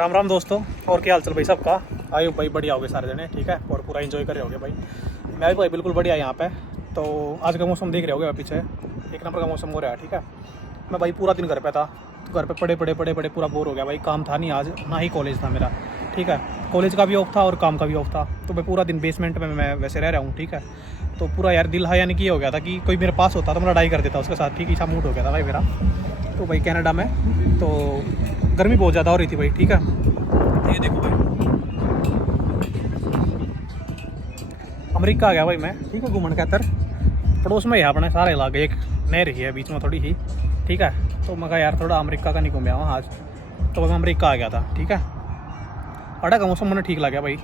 राम राम दोस्तों। और क्या हाल चल भाई सबका। आयो भाई बढ़िया हो गए सारे जने, ठीक है, और पूरा एंजॉय कर रहे होगे भाई। मैं भी भाई बिल्कुल बढ़िया यहाँ पे। तो आज का मौसम देख रहे होगे पीछे, एक नंबर का मौसम हो रहा है, ठीक है। मैं भाई पूरा दिन घर पे था, तो घर पे पड़े पूरा बोर हो गया भाई। काम था नहीं आज, ना ही कॉलेज था मेरा, ठीक है। कॉलेज का भी ऑफ था और काम का भी ऑफ था, तो मैं पूरा दिन बेसमेंट में मैं वैसे रह रहा हूँ, ठीक है। तो पूरा यार दिल है यानी कि ये हो गया था कि कोई मेरे पास होता तो मैं लड़ाई कर देता उसके साथ, ठीक है। ऐसा मूड हो गया था भाई मेरा। तो भाई कनाडा में तो गर्मी बहुत ज़्यादा हो रही थी भाई, ठीक है। ये देखो भाई अमेरिका आ गया भाई मैं, ठीक है, घूमन खातर। पड़ोस में ही है अपने सारे इलाके, एक नहर ही है बीच में थोड़ी ही, ठीक है। तो मैं कहा यार थोड़ा अमेरिका का नहीं घूमया वहाँ आज, तो मैं अमेरिका आ गया था, ठीक है। अड़ा का मौसम मैंने ठीक लगा भाई।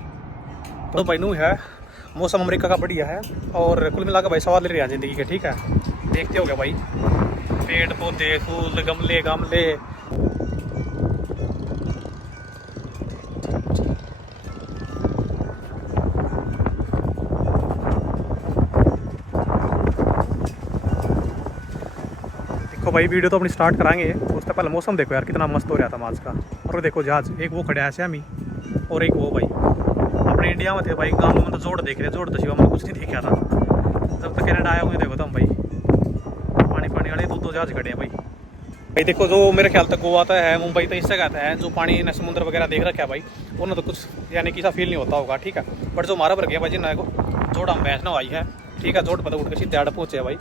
तो भाई नू है मौसम अमेरिका का बढ़िया है। और कुल मिला के भाई सवाल ले रही है ज़िंदगी के, ठीक है। देखते हो गया भाई पेड़ पौधे फूल गमले गमले। देखो भाई वीडियो तो अपनी स्टार्ट कराएंगे, उससे पहले मौसम देखो यार कितना मस्त हो रहा था आज का। और देखो जहाज एक वो खड़ा है श्यामी, और एक वो भाई अपने इंडिया में थे भाई। गाँव में तो जोड़ देख रहे, जोड़ तो शिवा मैंने कुछ नहीं देखा था जब तक कनाडा आया हुए। देखो तुम भाई पानी पानी वाले दो जहाज खड़े हैं भाई। भाई देखो जो मेरे ख्याल तक गोवा आता है, मुंबई तो इससे कहता है जो पानी ने समुद्र वगैरह देख रखा है भाई, उन्हें तो कुछ यानी कि ऐसा फील नहीं होता होगा, ठीक है। बट जो हमारा भर गया भाई जिन्हें को जोड़ हम भैंस ना आई है, ठीक है, जोड़ पता उठ के सीधे आड़ पहुँचे भाई।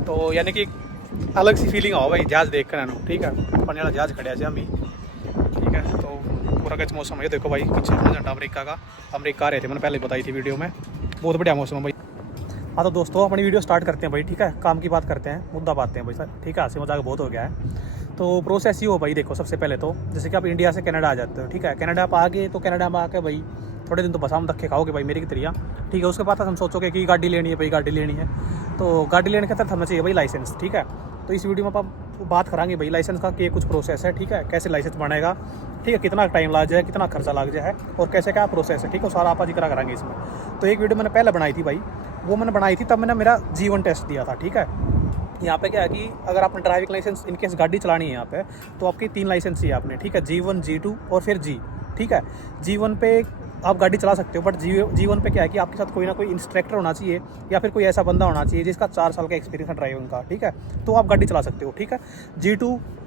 तो यानी कि अलग सी फीलिंग आओ भाई जहाज देख कर, ठीक है। पानी वाला जहाज खड़े हैं अभी, ठीक है। तो पूरा कच्छ मौसम है, देखो भाई पीछे झंडा अमेरिका का। अमेरिका आ रहे थे, मैंने पहले बताई थी वीडियो में। बहुत बढ़िया मौसम है भाई। हाँ तो दोस्तों अपनी वीडियो स्टार्ट करते हैं भाई, ठीक है। काम की बात करते हैं, मुद्दा बातें हैं भाई सर, ठीक है। हंसी मजाक बहुत हो गया है। तो प्रोसेस ही हो भाई, देखो सबसे पहले तो जैसे कि आप इंडिया से कनाडा आ जाते हो, ठीक है। कनाडा आप आ गए तो कनाडा में आके भाई थोड़े दिन तो बसाम धक्के खाओगे भाई मेरी की तरिया, ठीक है। उसके बाद हम सोचोगे कि गाड़ी लेनी है भाई, गाड़ी लेनी है। तो गाड़ी लेने के तहत हमें चाहिए भाई लाइसेंस, ठीक है। तो इस वीडियो में आप बात कराएंगे भाई लाइसेंस का कि कुछ प्रोसेस है, ठीक है। कैसे लाइसेंस बनेगा, ठीक है, कितना टाइम लग जाए, कितना खर्चा लग जाए और कैसे क्या प्रोसेस है, ठीक है। सारा आप जिक्र कराएंगे इसमें। तो एक वीडियो मैंने पहले बनाई थी भाई, वो मैंने बनाई थी तब मैंने मेरा G1 टेस्ट दिया था, ठीक है। यहाँ पे क्या है कि अगर आपने ड्राइविंग लाइसेंस इनकेस गाड़ी चलानी है यहाँ पे, तो आपकी 3 लाइसेंस चाहिए आपने, ठीक है। G1 G2 और फिर G, ठीक है। G1 पे आप गाड़ी चला सकते हो, बट G1 पे क्या है कि आपके साथ कोई ना कोई इंस्ट्रक्टर होना चाहिए या फिर कोई ऐसा बंदा होना चाहिए जिसका 4 साल का एक्सपीरियंस है ड्राइविंग का, ठीक है। तो आप गाड़ी चला सकते हो, ठीक है।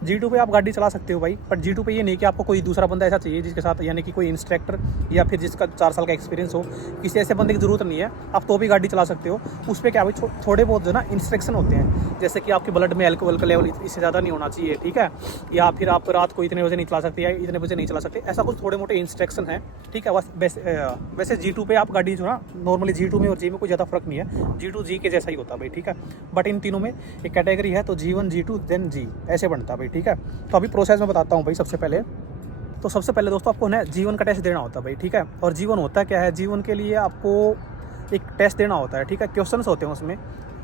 G2 पे आप गाड़ी चला सकते हो भाई, बट G2 पे ये नहीं कि आपको कोई दूसरा बंदा ऐसा चाहिए जिसके साथ यानी कि कोई इंस्ट्रक्टर या फिर जिसका 4 साल का एक्सपीरियंस हो। किसी ऐसे बंदे की ज़रूरत नहीं है, आप तो भी गाड़ी चला सकते हो। उस पर क्या भाई थोड़े बहुत जो ना इंस्ट्रक्शन होते हैं, जैसे कि आपके ब्लड में अल्कोहल का लेवल इससे ज़्यादा नहीं होना चाहिए, ठीक है। या फिर आप रात को इतने बजे नहीं चला सकते या इतने बजे नहीं चला सकते, ऐसा कुछ थोड़े मोटे इंस्ट्रक्शन है, ठीक है। वैसे G2 पे आप गाड़ी जो ना नॉर्मली G2 में और G में कोई ज़्यादा फर्क नहीं है, G2 G के जैसा ही होता है भाई, ठीक है। बट इन तीनों में एक कैटेगरी है, तो G1 G2 देन G ऐसे बनता है भाई, ठीक है। तो अभी प्रोसेस में बताता हूँ भाई। सबसे पहले दोस्तों आपको ना G1 का टेस्ट देना होता है भाई, ठीक है। और G1 होता क्या है, G1 के लिए आपको एक टेस्ट देना होता है, ठीक है। क्वेश्चंस होते हैं उसमें,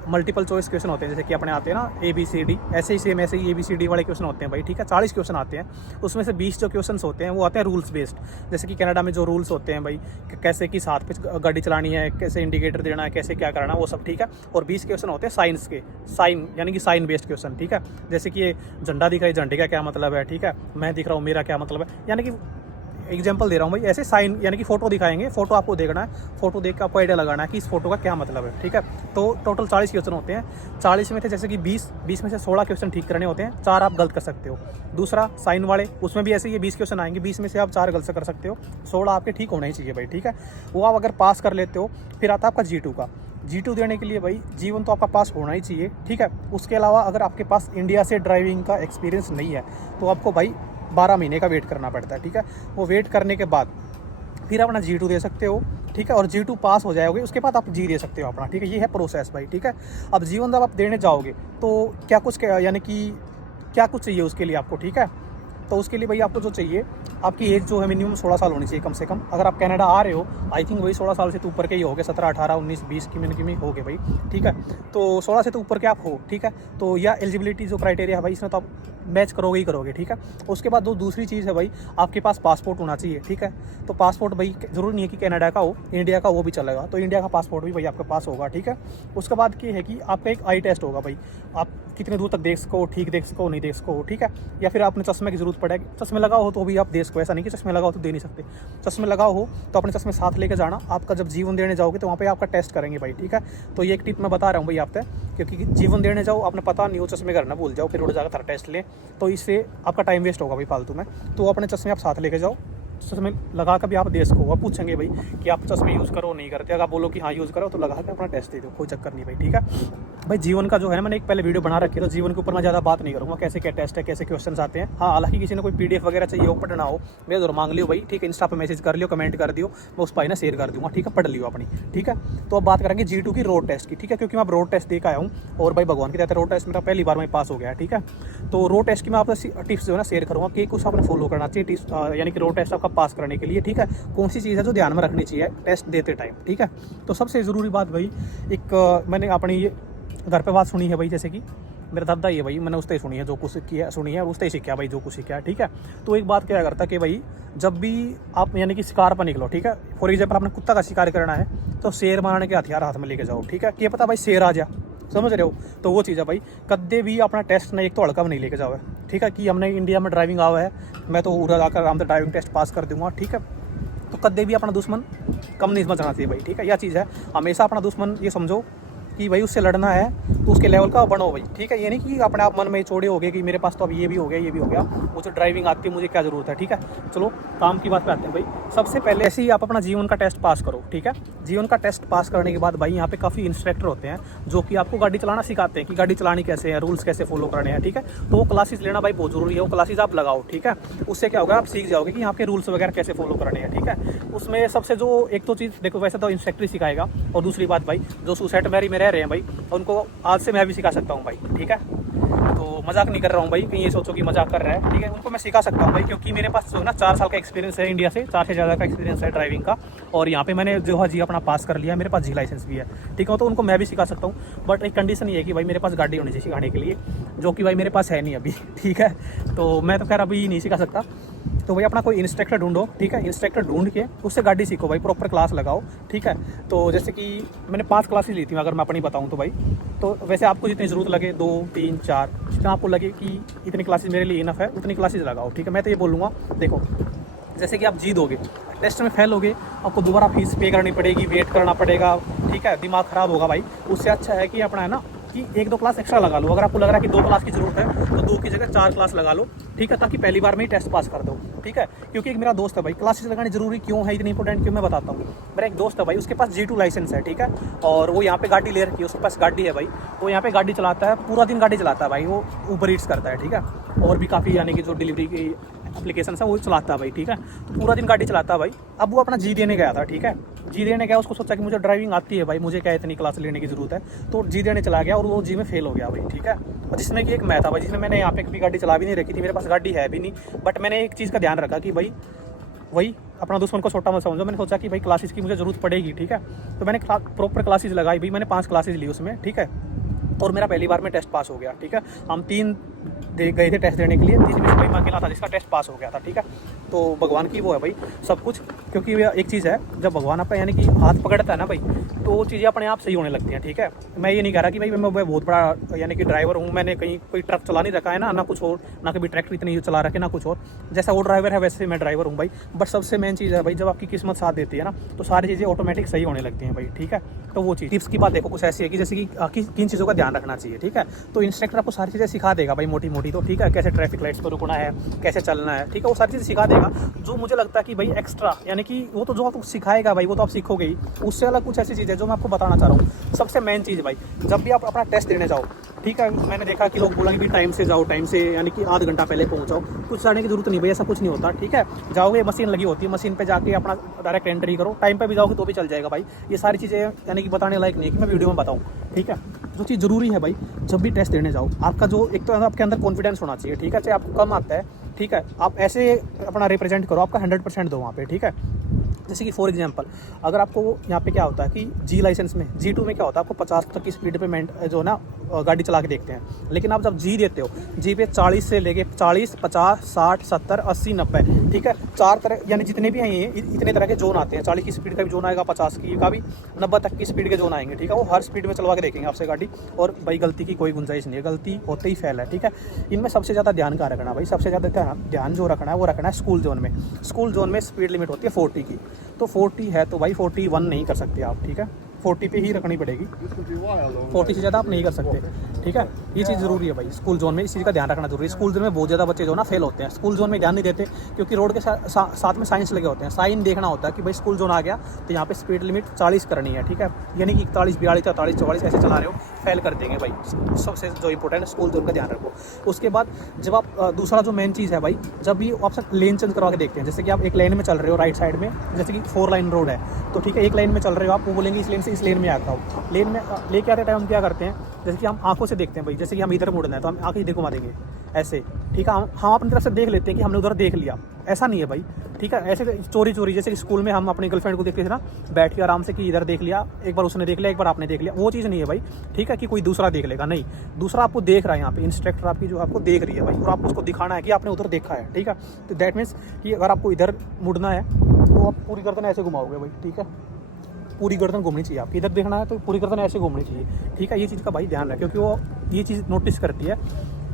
मल्टीपल चॉइस क्वेश्चन होते हैं, जैसे कि अपने आते हैं ना ABCD, ऐसे ही सेम ऐसे ही ABCD वाले क्वेश्चन होते हैं भाई, ठीक है। 40 क्वेश्चन आते हैं, उसमें से 20 जो क्वेश्चन होते हैं वो आते हैं रूल्स बेस्ड। जैसे कि कनाडा में जो रूल्स होते हैं भाई, कैसे कि साथ पे गाड़ी चलानी है, कैसे इंडिकेटर देना है, कैसे क्या करना है, वो सब, ठीक है। और 20 क्वेश्चन होते हैं साइंस के, साइन यानी कि साइन बेस्ड क्वेश्चन, ठीक है। जैसे कि ये झंडा दिख रहा है, झंडे का क्या मतलब है, ठीक है। मैं दिख रहा हूँ, मेरा क्या मतलब है, यानी कि एग्जाम्पल दे रहा हूँ भाई। ऐसे साइन यानी कि फोटो दिखाएंगे, फोटो आपको देखना है, फोटो देख के आपको आइडिया लगाना है कि इस फोटो का क्या मतलब है, ठीक है। तो टोटल 40 क्वेश्चन होते हैं। 40 में थे जैसे कि 20 में से 16 क्वेश्चन ठीक करने होते हैं, 4 आप गलत कर सकते हो। दूसरा साइन वाले, उसमें भी ऐसे ही 20 क्वेश्चन आएंगे, 20 में से आप 4 गलत कर सकते हो, 16 आपके ठीक होना ही चाहिए भाई, ठीक है। वो आप अगर पास कर लेते हो, फिर आता है आपका G2 का। G2 देने के लिए भाई G1 तो आपका पास होना ही चाहिए, ठीक है। उसके अलावा अगर आपके पास इंडिया से ड्राइविंग का एक्सपीरियंस नहीं है तो आपको भाई 12 महीने का वेट करना पड़ता है, ठीक है। वो वेट करने के बाद फिर अपना G2 दे सकते हो, ठीक है। और G2 पास हो जाओगे उसके बाद आप G दे सकते हो अपना, ठीक है। ये है प्रोसेस भाई, ठीक है। अब G1 जब आप देने जाओगे तो क्या कुछ यानी कि क्या कुछ चाहिए उसके लिए आपको, ठीक है। तो उसके लिए भाई आपको जो चाहिए, आपकी एज जो है मिनिमम 16 साल होनी चाहिए कम से कम। अगर आप कनाडा आ रहे हो, आई थिंक वही 16 साल से तो ऊपर के ही हो गए, 17 18 19 20 की मिनट में हो गए भाई, ठीक है। तो 16 से तो ऊपर के आप हो, ठीक है। तो या एलिजिबिलिटी जो क्राइटेरिया है भाई, इसमें तो आप मैच करोगे ही करोगे, ठीक है। उसके बाद दूसरी चीज़ है भाई, आपके पास पासपोर्ट होना चाहिए, ठीक है। तो पासपोर्ट भाई ज़रूरी नहीं है कि कनाडा का हो, इंडिया का वो भी चलेगा। तो इंडिया का पासपोर्ट भी भाई आपके पास होगा, ठीक है। उसके बाद ये है कि आपका एक आई टेस्ट होगा भाई, आप कितने दूर तक देख सको, ठीक देख सको, नहीं देख सको, ठीक है। या फिर आपने चश्मे की जरूरत पड़ेगी, चश्मे लगाओ तो भी आप देख को, ऐसा नहीं कि चश्मे लगाओ तो दे नहीं सकते। चश्मे लगाओ हो तो अपने चश्मे साथ लेके जाना। आपका जब जीवन देने जाओगे तो वहाँ पे आपका टेस्ट करेंगे भाई, ठीक है। तो ये एक टिप मैं बता रहा हूँ भाई आप पे, क्योंकि जीवन देने जाओ आपने पता नहीं हो, चश्मे घर ना भूल जाओ, फिर उड़ जाकर टेस्ट लें, तो इससे आपका टाइम वेस्ट होगा भाई फालतू में। तो अपने चश्मे आप साथ लेके जाओ, चश्मे लगा कर भी आप देश को वो पूछेंगे भाई कि आप चश्मे यूज़ करो नहीं करते, अगर आप बोलो कि हाँ यूज़ करो तो लगा के अपना टेस्ट दे दो, कोई चक्कर नहीं भाई, ठीक है। भाई जीवन का जो है मैंने एक पहले वीडियो बना रखी है, तो जीवन के ऊपर मैं ज़्यादा बात नहीं करूँगा, कैसे क्या टेस्ट है, कैसे क्वेश्चन आते हैं। हाँ, हालांकि किसी ने कोई PDF वगैरह चाहिए हो, पढ़ना हो, मेरे जरूर मांग लियो भाई, ठीक है। इंस्टा पर मैसेज कर लियो, कमेंट कर दियो, मैं उस पर ना शेयर कर दूँगा, ठीक है, पढ़ लियो अपनी, ठीक है। तो अब बात करेंगे G2 की रोड टेस्ट की, ठीक है, क्योंकि मैं अब रोड टेस्ट देख आया हूँ और भाई भगवान की कहते रोड टेस्ट मेरा पहली बार में पास हो गया है, ठीक है। तो रोड टेस्ट की मैं आपसे टिप्स जो है ना शेयर करूँगा कि कुछ आपने फॉलो करना चाहिए टिप्स, यानी कि रोड टेस्ट आपका पास करने के लिए, ठीक है। कौन सी चीज़ है जो ध्यान में रखनी चाहिए टेस्ट देते टाइम, ठीक है। तो सबसे ज़रूरी बात भाई, एक मैंने अपनी ये घर पे बात सुनी है भाई, जैसे कि मेरा दादा ही है भाई, मैंने उससे सुनी है जो कुछ किया, सुनी है उससे ही सीखा भाई जो कुछ सीखा है, ठीक है। तो एक बात क्या करता कि भाई जब भी आप यानी कि शिकार पर निकलो, ठीक है, फॉर एग्जाम्पल आपने कुत्ता का शिकार करना है तो शेर मारने के हथियार हाथ में लेके जाओ, ठीक है। क्या पता भाई शेर आ जा, समझ रहे हो। तो वो चीज़ है भाई, कदे भी अपना टेस्ट ना एक तो हल्का में नहीं लेके जाओ, ठीक है। कि हमने इंडिया में ड्राइविंग आवा है, मैं तो उड़ा जाकर आराम से ड्राइविंग टेस्ट पास कर दूंगा, ठीक है। तो कदे भी अपना दुश्मन कम नहीं समझना चाहिए भाई, ठीक है। यह चीज़ है, हमेशा अपना दुश्मन ये समझो कि भाई उससे लड़ना है तो उसके लेवल का बनो भाई, ठीक है। ये नहीं कि अपने आप मन में छोड़े हो गए कि मेरे पास तो अब ये भी हो गया, ये भी हो गया, मुझे ड्राइविंग आती है, मुझे क्या ज़रूरत है, ठीक है। चलो काम की बात पे आते हैं भाई। सबसे पहले ऐसे ही आप अपना जीवन का टेस्ट पास करो, ठीक है। जीवन का टेस्ट पास करने के बाद भाई यहाँ पे काफ़ी इंस्ट्रक्टर होते हैं जो कि आपको गाड़ी चलाना सिखाते हैं कि गाड़ी चलानी कैसे है, रूल्स कैसे फॉलो करने हैं, ठीक है। तो वो क्लासेस लेना भाई बहुत ज़रूरी है, वो क्लासेस आप लगाओ, ठीक है। उससे क्या होगा, आप सीख जाओगे कि यहाँ के रूल्स वगैरह कैसे फॉलो करने हैं, ठीक है। उसमें सबसे जो एक तो चीज़ देखो, वैसे तो इंस्ट्रक्टर सिखाएगा, और दूसरी बात भाई जो सुसाइड मैरी में रह रहे हैं भाई उनको आज से मैं भी सिखा सकता हूँ भाई, ठीक है। तो मजाक नहीं कर रहा हूँ भाई, कहीं ये सोचो कि मजाक कर रहा है, ठीक है। उनको मैं सिखा सकता हूँ भाई, क्योंकि मेरे पास जो है ना 4 साल का एक्सपीरियंस है, इंडिया से 4 से ज़्यादा का एक्सपीरियंस है ड्राइविंग का, और यहाँ पे मैंने जो है जी अपना पास कर लिया, मेरे पास जी लाइसेंस भी है, ठीक है। तो उनको मैं भी सिखा सकता हूँ, बट एक कंडीशन ये है कि भाई मेरे पास गाड़ी होनी चाहिए सिखाने के लिए, जो कि भाई मेरे पास है नहीं अभी, ठीक है। तो मैं तो खैर अभी नहीं सिखा सकता। तो भाई अपना कोई इंस्ट्रक्टर ढूंढो, ठीक है। इंस्ट्रक्टर ढूंढ के उससे गाड़ी सीखो भाई, प्रॉपर क्लास लगाओ, ठीक है। तो जैसे कि मैंने 5 क्लासेस ली थी, अगर मैं अपनी बताऊं तो भाई, तो वैसे आपको जितनी ज़रूरत लगे 2, 3, 4 जितना आपको लगे कि इतनी क्लासेस मेरे लिए इनफ है, उतनी क्लासेस लगाओ, ठीक है। मैं तो ये बोलूँगा, देखो जैसे कि आप जी दोगे, टेस्ट में फेल होगे, आपको दोबारा फीस पे करनी पड़ेगी, वेट करना पड़ेगा, ठीक है, दिमाग ख़राब होगा भाई। उससे अच्छा है कि अपना है ना कि 1-2 क्लास एक्स्ट्रा लगा लो। अगर आपको लग रहा है कि 2 क्लास की ज़रूरत है तो 2 की जगह 4 क्लास लगा लो, ठीक है, ताकि पहली बार में ही टेस्ट पास कर दो, ठीक है। क्योंकि एक मेरा दोस्त है भाई, क्लासेस लगानी जरूरी क्यों है, इतनी इंपॉर्टेंट क्यों, मैं बताता हूँ। मेरा एक दोस्त है भाई, उसके पास G2 लाइसेंस है, ठीक है, और वो यहाँ पे गाड़ी ले रखी है, उसके पास गाड़ी है भाई, वो यहाँ पे गाड़ी चलाता है, पूरा दिन गाड़ी चलाता है भाई, वो ऊबर ईट्स करता है, ठीक है, और भी काफ़ी यानी कि जो डिलीवरी की एप्लीकेशन है वो चलाता है भाई, ठीक है। तो पूरा दिन गाड़ी चलाता है भाई। अब वो अपना जी देने गया था, ठीक है, जी देने गया, उसको सोचा कि मुझे ड्राइविंग आती है भाई, मुझे क्या इतनी क्लास लेने की जरूरत है, तो जी देने चला गया और वो जी में फेल हो गया भाई, ठीक है। और जिसमें कि एक मैं था भाई, जिसमें मैंने यहाँ पे कभी गाड़ी चला भी नहीं रखी थी, मेरे पास गाड़ी है भी नहीं, बट मैंने एक चीज़ का ध्यान रखा कि भाई वही अपना दुश्मन को छोटा मत समझो। मैंने सोचा कि भाई क्लासेस की मुझे ज़रूरत पड़ेगी, ठीक है। तो मैंने प्रॉपर क्लासेस लगाई भाई, मैंने 5 क्लासेस ली उसमें, ठीक है, और मेरा पहली बार में टेस्ट पास हो गया, ठीक है। हम 3 गए थे टेस्ट देने के लिए, 3 में से भाई मैं अकेला था जिसका टेस्ट पास हो गया था, ठीक है। तो भगवान की वो है भाई सब कुछ, क्योंकि एक चीज़ है, जब भगवान आपका यानी कि हाथ पकड़ता है ना भाई, तो वो चीज़ें अपने आप सही होने लगती हैं, ठीक है। मैं ये नहीं कह रहा कि भाई मैं बहुत बड़ा यानी कि ड्राइवर हूँ, मैंने कहीं कोई ट्रक चला नहीं रखा है ना कुछ और, ना कभी ट्रैक्टर इतनी चला रखे ना कुछ और, जैसा वो ड्राइवर है वैसे मैं ड्राइवर हूँ भाई। बट सबसे मेन चीज़ है भाई, जब आपकी किस्मत साथ देती है ना, तो सारी चीज़ें ऑटोमेटिक सही होने लगती हैं भाई, ठीक है। तो वो चीज़ टिप्स की बात देखो कुछ ऐसी है कि जैसे कि किन चीज़ों का ध्यान रखना चाहिए, ठीक है। तो इंस्ट्रक्टर आपको सारी चीज़ें सिखा देगा भाई, मोटी मोटी तो, ठीक है, कैसे ट्रैफिक लाइट्स पर रुकना है, कैसे चलना है, ठीक है, वो सारी चीज़ें सिखा देगा। जो मुझे लगता है कि भाई एक्स्ट्रा यानी कि वो तो जो आपको सिखाएगा भाई, वो तो आप सीखोगे ही, उससे अलग कुछ ऐसी चीज़ है जो मैं आपको बताना चाह रहा हूँ। सबसे मेन चीज़ भाई, जब भी आप अपना टेस्ट देने जाओ, ठीक है, मैंने देखा कि लोग बोलेंगे भी टाइम से जाओ, टाइम से यानी कि आधा घंटा पहले पहुँच जाओ, कुछ जाने की जरूरत नहीं भाई, ऐसा कुछ नहीं होता, ठीक है। जाओगे, मशीन लगी होती है, मशीन पे जाके अपना डायरेक्ट एंट्री करो, टाइम पे भी जाओगे तो भी चल जाएगा भाई। ये सारी चीज़ें यानी कि बताने लायक नहीं है कि मैं वीडियो में बताऊँ, ठीक है। जो चीज़ ज़रूरी है भाई, जब भी टेस्ट देने जाओ, आपका जो एक तो आपके अंदर कॉन्फिडेंस होना चाहिए, ठीक है, चाहे आपको कम आता है, ठीक है, आप ऐसे अपना रिप्रेजेंट करो, आपका 100% दो वहाँ पे, ठीक है। जैसे कि फॉर एग्जांपल अगर आपको यहाँ पे क्या होता है कि जी लाइसेंस में G2 में क्या होता है, आपको 50 तक की स्पीड पे जो है ना गाड़ी चला के देखते हैं। लेकिन आप जब जी देते हो, जी पे 40 से लेके 40, 50, 60, 70, 80, 90, ठीक है, 4 तरह यानी जितने भी हैं इतने तरह के जोन आते हैं। 40 की स्पीड का भी जोन आएगा, 50 की का भी, 90 तक की स्पीड के जोन आएंगे, ठीक है। वो हर स्पीड में चलवा के देखेंगे आपसे गाड़ी, और भाई गलती की कोई गुंजाइश नहीं है, गलती होते ही फेल है, ठीक है। इनमें सबसे ज़्यादा ध्यान का रखना भाई, सबसे ज़्यादा ध्यान जो रखना है वो रखना है स्कूल जोन में। स्कूल जोन में स्पीड लिमिट होती है 40 की, तो 40 है तो भाई 41 नहीं कर सकते आप, ठीक है, 40 पे ही रखनी पड़ेगी, 40 से ज़्यादा आप नहीं कर सकते, ठीक है। ये चीज़ ज़रूरी है भाई, स्कूल जोन में इस चीज़ का ध्यान रखना जरूरी है। स्कूल जोन में बहुत ज़्यादा बच्चे जो ना फेल होते हैं, स्कूल जोन में ध्यान नहीं देते, क्योंकि रोड के साथ में साइंस लगे होते हैं, साइन देखना होता है कि भाई स्कूल जोन आ गया तो यहाँ पे स्पीड लिमिट 40 करनी है, ठीक है, यानी कि 41, 42, 43, 44 ऐसे चला रहे हो, फेल कर देंगे भाई। सबसे जो इंपॉर्टेंट है स्कूल जोन का ध्यान रखो। उसके बाद जब आप दूसरा जो मेन चीज़ है भाई, जब भी आप लेन चेंज करवा के देखते हैं, जैसे कि आप एक लाइन में चल रहे हो राइट साइड में, जैसे कि 4 लाइन रोड है, तो ठीक है, एक लाइन में चल रहे हो आप, वो बोलेंगे इस लेन से इस लेन में आता हो। लेन में लेके आते टाइम हम क्या करते हैं, जैसे कि हम आंखों से देखते हैं भाई, जैसे कि हम इधर मुड़ना है तो हम आंखें इधर घुमा देंगे ऐसे, ठीक है, हम अपनी तरफ से देख लेते हैं कि हमने उधर देख लिया, ऐसा नहीं है भाई, ठीक है। ऐसे चोरी चोरी, जैसे कि स्कूल में हम अपनी गर्लफ्रेंड को देखते थे ना, बैठ के आराम से कि इधर देख लिया, एक बार उसने देख लिया, एक बार आपने देख लिया, वो चीज़ नहीं है भाई, ठीक है, कि कोई दूसरा देख लेगा, नहीं, दूसरा आपको देख रहा है यहाँ पे, इंस्ट्रक्टर आपकी जो आपको देख रही है भाई, और आपको उसको दिखाना है कि आपने उधर देखा है, ठीक है। तो दैट मीन्स कि अगर आपको इधर मुड़ना है तो आप पूरी गर्दन ऐसे घुमाओगे भाई, ठीक है, पूरी गर्दन घूमनी चाहिए, आपकी इधर देखना है तो पूरी गर्दन ऐसे घूमनी चाहिए, ठीक है। ये चीज़ का भाई ध्यान रखें, क्योंकि वो ये चीज़ नोटिस करती है,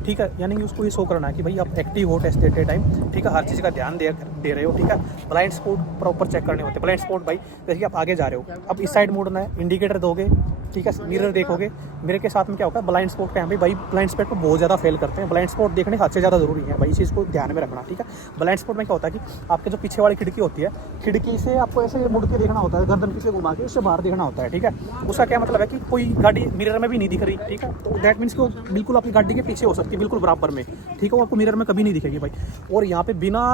ठीक है, यानी कि उसको ये शो करना है कि भाई आप एक्टिव हो टेस्ट देते टाइम, ठीक है, हर चीज़ का ध्यान दे रहे हो, ठीक है। ब्लाइंड स्पॉट प्रॉपर चेक करने होते हैं। ब्लाइंड स्पॉट भाई, जैसे कि आप आगे जा रहे हो, अब इस साइड मुड़ना है, इंडिकेटर दोगे, ठीक है, मिरर देखोगे, मिरर के साथ में क्या होगा, ब्लाइंड स्पॉट का है भाई, ब्लाइंड स्पॉट को बहुत ज़्यादा फेल करते हैं। ब्लाइंड स्पॉट देखने हद से ज़्यादा जरूरी है भाई, इस चीज़ को ध्यान में रखना, ठीक है। ब्लाइंड स्पॉट में क्या होता है कि आपके जो पीछे वाली खिड़की होती है, खिड़की से आपको ऐसे मुड़ के देखना होता है, गर्दन पीछे घुमा के उससे बाहर देखना होता है, ठीक है। उसका क्या मतलब है कि कोई गाड़ी मिरर में भी नहीं दिख रही, ठीक है, तो दैट मीन्स कि वो बिल्कुल आपकी गाड़ी के पीछे हो सकती है, बिल्कुल बराबर में, ठीक है, वो आपको मिरर में कभी नहीं दिखेगी भाई। और यहाँ पे बिना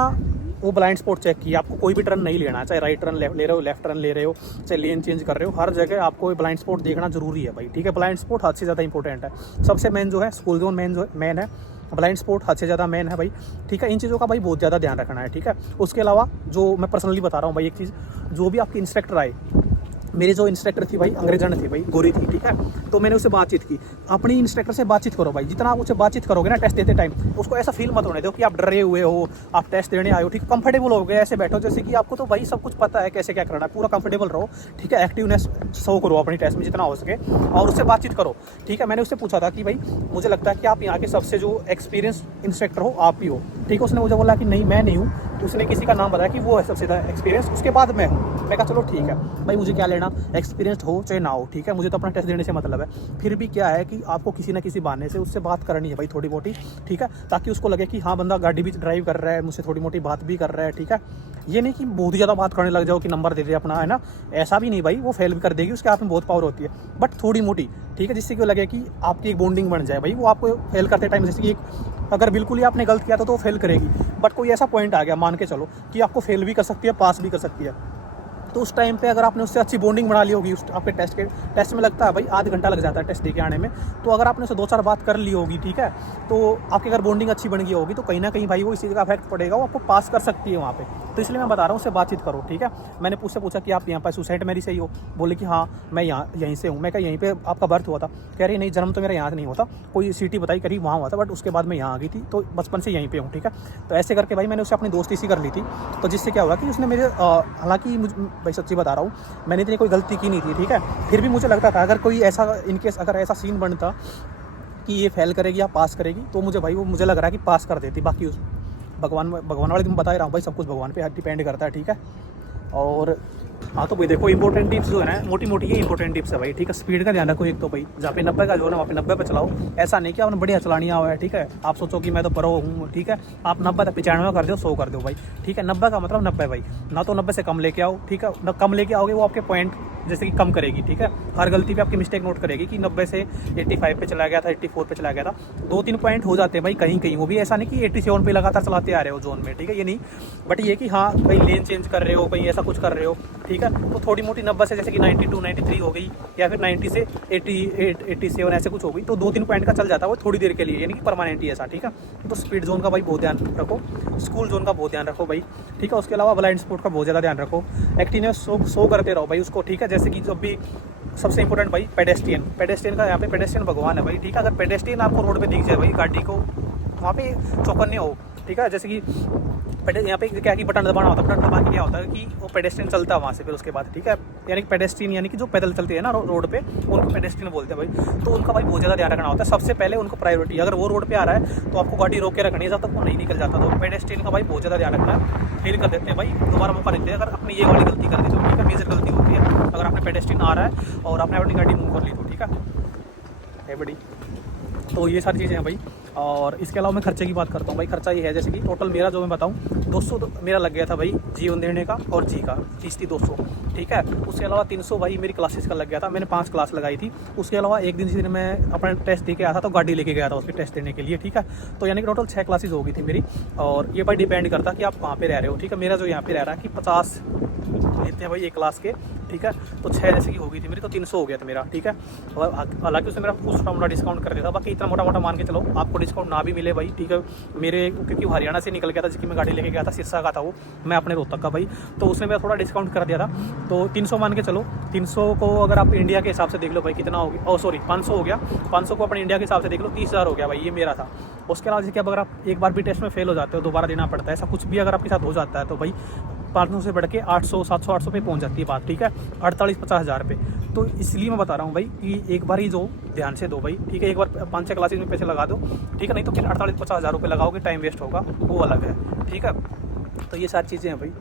वो ब्लाइंड स्पॉट चेक किया आपको कोई भी टर्न नहीं लेना, चाहे राइट टर्न ले रहे हो, लेफ्ट टर्न ले रहे हो, चाहे लेन चेंज कर रहे हो, हर जगह आपको ब्लाइंड स्पॉट देखना जरूरी है भाई, ठीक है। ब्लाइंड स्पॉट हद से ज़्यादा इंपॉर्टेंट है, सबसे मेन जो है स्कूल जोन मेन है, ब्लाइंड स्पॉट हद से ज़्यादा मेन है भाई, ठीक है। इन चीज़ों का भाई बहुत ज़्यादा ध्यान रखना है, ठीक है। उसके अलावा जो मैं पर्सनली बता रहा हूँ भाई, एक चीज़, जो भी आपके इंस्ट्रक्टर आए, मेरी जो इंस्ट्रक्टर थी भाई अंग्रेजन थी भाई, गोरी थी, ठीक है, तो मैंने उससे बातचीत की। अपनी इंस्ट्रक्टर से बातचीत करो भाई, जितना आप उससे बातचीत करोगे ना टेस्ट देते टाइम, उसको ऐसा फील मत होने दो कि आप डरे हुए हो, आप टेस्ट देने आए हो, ठीक है, कंफर्टेबल हो गए, ऐसे बैठो जैसे कि आपको तो भाई सब कुछ पता है कैसे क्या करना है, पूरा कंफर्टेबल रहो, ठीक है। एक्टिवनेस शो करो अपनी टेस्ट में जितना हो सके, और उससे बातचीत करो, ठीक है। मैंने उससे पूछा था कि भाई मुझे लगता है कि आप यहाँ के सबसे जो एक्सपीरियंस इंस्ट्रक्टर हो आप ही हो, ठीक है। उसने मुझे बोला कि नहीं मैं नहीं हूँ, तो उसने किसी का नाम बताया कि वो है सबसे ज़्यादा एक्सपीरियंस, उसके बाद मैं हूँ। मैं कहा चलो ठीक है भाई, मुझे क्या लेना, एक्सपीरियंस हो चाहे ना हो, ठीक है, मुझे तो अपना टेस्ट देने से मतलब है। फिर भी क्या है कि आपको किसी ना किसी बहाने से उससे बात करनी है भाई, थोड़ी मोटी, ठीक है, ताकि उसको लगे कि हाँ बंदा गाड़ी भी ड्राइव कर रहा है, मुझसे थोड़ी मोटी बात भी कर रहा है, ठीक है। ये नहीं कि बहुत ही ज़्यादा बात करने लग जाओ कि नंबर दे दे अपना, है ना, ऐसा भी नहीं भाई, वो फेल भी कर देगी, उसके हाथ में बहुत पावर होती है, बट थोड़ी मोटी, ठीक है, जिससे कि लगे कि आपकी एक बॉन्डिंग बन जाए भाई। वो आपको फेल करते टाइम, जैसे कि अगर बिल्कुल ही आपने गलत किया तो वो फेल करेगी, बट कोई ऐसा पॉइंट आ गया मान के चलो कि आपको फेल भी कर सकती है, पास भी कर सकती है, तो उस टाइम पे अगर आपने उससे अच्छी बॉन्डिंग बना ली होगी, उस आपके टेस्ट में लगता है भाई आध घंटा लग जाता है टेस्ट देके आने में, तो अगर आपने उससे 2-4 बात कर ली होगी, ठीक है, तो आपकी अगर बॉन्डिंग अच्छी बन गई होगी तो कहीं ना कहीं भाई वो इस चीज़ का इफेक्ट पड़ेगा, वो आपको पास कर सकती है वहाँ पे। तो इसलिए मैं बता रहा हूँ उससे बातचीत करो, ठीक है। मैंने उससे पूछा कि आप यहाँ पर सुसाइड मेरी से ही हो, बोले कि हाँ मैं यहीं से हूँ। मैं क्या यहीं पर आपका बर्थ हुआ था? कह रही नहीं, जन्म तो मेरा यहाँ से नहीं होता, कोई सिटी बताई करीब वहाँ हुआ था, बट उसके बाद मैं यहाँ आ गई थी, तो बचपन से यहीं पर हूँ, ठीक है। तो ऐसे करके भाई मैंने उससे अपनी दोस्ती सी कर ली थी, तो जिससे क्या हुआ कि उसने मेरे हालांकि भाई सच्ची बता रहा हूँ, मैंने इतनी कोई गलती की नहीं थी, ठीक है, फिर भी मुझे लगता था अगर कोई ऐसा इनकेस अगर ऐसा सीन बनता कि ये फेल करेगी या पास करेगी, तो मुझे भाई वो मुझे लग रहा है कि पास कर देती। बाकी उस भगवान वाले तुम बता ही रहा हूँ भाई, सब कुछ भगवान पे डिपेंड करता है, ठीक है। और हाँ तो भाई देखो इंपॉर्टेंट टिप्स जो है ना, मोटी मोटी ये इंपॉर्टेंट टिप्स है भाई, ठीक है। स्पीड का ध्यान रखो एक तो भाई, जहाँ पे 90 का जो है ना वहाँ पे 90 पे चलाओ, ऐसा नहीं कि आपने बढ़िया चलानी हुआ है, ठीक है। आप सोचो कि मैं तो प्रो हूँ, ठीक है, आप 90 तक 95 कर दो, 100 कर दो भाई, ठीक है। 90 का मतलब 90 भाई, ना तो 90 से कम लेके आओ, ठीक है, ना कम लेके आओगे वो आपके पॉइंट जैसे कि कम करेगी, ठीक है। हर गलती पे आपकी मिस्टेक नोट करेगी कि 90 से 85 पे चला गया था, 84 पे चला गया था, 2-3 पॉइंट हो जाते हैं भाई कहीं कहीं, वो भी ऐसा नहीं कि 87 पे लगातार चलाते आ रहे हो जोन में, ठीक है, ये नहीं। बट ये कि हाँ कहीं लेन चेंज कर रहे हो, कहीं ऐसा कुछ कर रहे हो, ठीक है। तो थोड़ी मोटी 90 से जैसे कि 92 93 हो गई, या फिर 90 से 88 87 ऐसे कुछ हो गई, तो 2-3 पॉइंट का चल जाता है वो थोड़ी देर के लिए, यानी कि परमानेंट ही ऐसा, ठीक है। तो स्पीड जोन का भाई बहुत ध्यान रखो, स्कूल जोन का बहुत ध्यान रखो भाई, ठीक है। उसके अलावा ब्लाइंड स्पॉट का बहुत ज़्यादा ध्यान रखो, एक्टिवनेस शो करते रहो भाई उसको, ठीक है। जैसे कि जब भी सबसे इंपॉर्टेंट भाई पेडेस्ट्रियन का, यहाँ पे पेडेस्ट्रियन भगवान है भाई, ठीक है। अगर पेडेस्ट्रियन आपको रोड पे दिख जाए भाई गाड़ी को, वहाँ पे चौकन्ने हो, ठीक है। जैसे कि यहाँ पे क्या कि बटन दबाना होता है, बटन दबा के क्या होता है कि वो पेडेस्ट्रियन चलता है वहाँ से, फिर उसके बाद, ठीक है। यानी कि पेडेस्ट्रियन यानी कि जो पैदल चलते हैं ना रोड पे, उनको पेडेस्ट्रियन बोलते हैं भाई। तो उनका भाई बहुत ज़्यादा ध्यान रखना होता है, सबसे पहले उनको प्रायोरिटी, अगर वो रोड पे आ रहा है तो आपको गाड़ी रोक के रखनी है जब तक वो नहीं निकल जाता। तो पेडेस्ट्रियन का भाई बहुत ज़्यादा ध्यान रखना है, फेल कर देते हैं भाई, दोबारा मौका देते हैं अगर अपनी ये वाली गलती कर दी तो, ठीक है। मेजर गलती होती है अगर आपने पेडेस्ट्रियन आ रहा है और आपने अपनी गाड़ी मूव कर ली तो, ठीक है बड़ी। तो ये सारी चीज़ें हैं भाई। और इसके अलावा मैं खर्चे की बात करता हूँ भाई। खर्चा ये है जैसे कि टोटल मेरा जो मैं बताऊँ 200 मेरा लग गया था भाई जीवन देने का, और जी का फीस थी 200, ठीक है। उसके अलावा 300 भाई मेरी क्लासेस का लग गया था, मैंने 5 क्लास लगाई थी। उसके अलावा एक दिन जिस दिन मैं अपना टेस्ट दे के आया था तो गाड़ी लेके गया था उसके टेस्ट देने के लिए, ठीक है। तो यानी कि टोटल 6 क्लासेस हो गई थी मेरी। और ये भाई डिपेंड करता कि आप कहाँ पे रह रहे हो, ठीक है। मेरा जो यहाँ पे रह रहा है कि 50 लेते हैं भाई एक क्लास के, ठीक है। तो 6 जैसे की हो गई थी मेरी, तो 300 हो गया था मेरा, ठीक है। हालांकि उसने मेरा कुछ मोटा डिस्काउंट कर दिया था, बाकी इतना मोटा मान के चलो आपको डिस्काउंट ना भी मिले भाई, ठीक है। मेरे क्योंकि हरियाणा से निकल गया था, जिसकी मैं गाड़ी लेके गया था, सिरसा का था वो, मैं अपने रोहतक का भाई, तो उसने मेरा थोड़ा डिस्काउंट कर दिया था। तो 300 मान के चलो, 300 को अगर आप इंडिया के हिसाब से देख लो भाई कितना हो गया, 500 हो गया, 500 को अपने इंडिया के हिसाब से देख लो 30,000 हो गया भाई, ये मेरा था। उसके अलावा जैसे कि अगर आप एक बार भी टेस्ट में फेल हो जाते हो, दोबारा देना पड़ता है, ऐसा कुछ भी अगर आपके साथ हो जाता है तो भाई 500 से बढ़ के 800 700 800 पे पहुंच जाती है बात, ठीक है। 48-50 हज़ार पे। तो इसलिए मैं बता रहा हूँ भाई कि एक बार ही जो ध्यान से दो भाई, ठीक है। एक बार 5-6 क्लासेज में पैसे लगा दो, ठीक है, नहीं तो फिर 48-50 हज़ार रुपये लगाओगे, टाइम वेस्ट होगा, वो अलग है, ठीक है। तो ये सारी चीज़ें हैं भाई।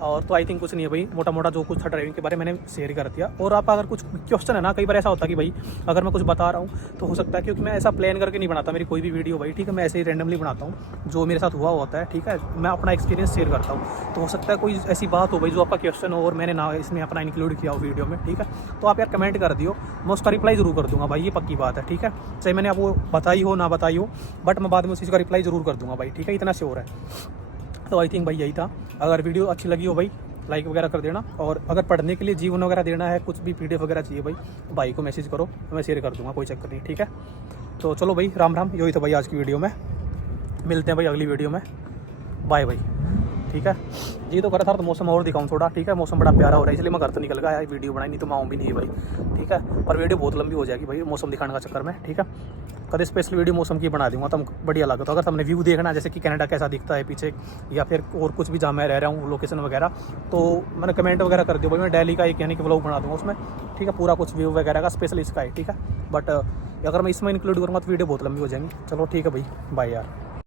और तो आई थिंक कुछ नहीं है भाई, मोटा जो कुछ था ड्राइविंग के बारे में मैंने शेयर कर दिया। और आप अगर कुछ क्वेश्चन है ना, कई बार ऐसा होता है कि भाई अगर मैं कुछ बता रहा हूँ तो हो सकता है, क्योंकि मैं ऐसा प्लान करके नहीं बनाता मेरी कोई भी वीडियो भाई, ठीक है। मैं ऐसे ही रैंडमली बनाता हूँ, जो मेरे साथ हुआ होता है, ठीक है। मैं अपना एक्सपीरियंस शेयर करता हूँ, तो हो सकता है कोई ऐसी बात हो भाई जो आपका क्वेश्चन हो और मैंने ना इसमें अपना इंक्लूड किया हो वीडियो में, ठीक है। तो आप यार कमेंट कर दियो, मैं उसका रिप्लाई जरूर कर दूँगा भाई, ये पक्की बात है, ठीक है। चाहे मैंने आपको बताई हो ना बताई हो, बट मैं बाद में उस चीज़ का रिप्लाई जरूर कर दूँगा भाई, ठीक है, इतना श्योर है। तो आई थिंक भाई यही था। अगर वीडियो अच्छी लगी हो भाई लाइक वगैरह कर देना, और अगर पढ़ने के लिए जीवन वगैरह देना है, कुछ भी PDF वगैरह चाहिए भाई को मैसेज करो, मैं शेयर कर दूंगा, कोई चक्कर नहीं, ठीक है। तो चलो भाई, राम राम, यही था भाई आज की वीडियो में। मिलते हैं भाई अगली वीडियो में, बाय भाई, ठीक है। जी तो कर रहा था तो मौसम और दिखाऊँ थोड़ा, ठीक है। मौसम बड़ा प्यारा हो रहा है, इसलिए मैं घर तो निकल गया यार, वीडियो बनाई, नहीं तो मैं आऊँ भी नहीं भाई, ठीक है। पर वीडियो बहुत लंबी हो जाएगी भाई मौसम दिखाने का चक्कर में, ठीक है। कभी स्पेशल वीडियो मौसम की बना दूंगा, तो बढ़िया लगा। तो अगर तुमने व्यू देखना, जैसे कि कनाडा कैसा दिखता है पीछे, या फिर और कुछ भी जहाँ मैं रह रहा हूँ लोकेशन वगैरह, तो मैंने कमेंट वगैरह कर दिया भाई, मैं दिल्ली का एक यानी कि व्लॉग बना दूँगा उसमें, ठीक है। पूरा कुछ व्यू वगैरह का स्पेशल इसका है, ठीक है। बट अगर मैं इसमें इंक्लूड करूँगा तो वीडियो बहुत लंबी हो जाएंगी। चलो ठीक है भाई, बाय यार।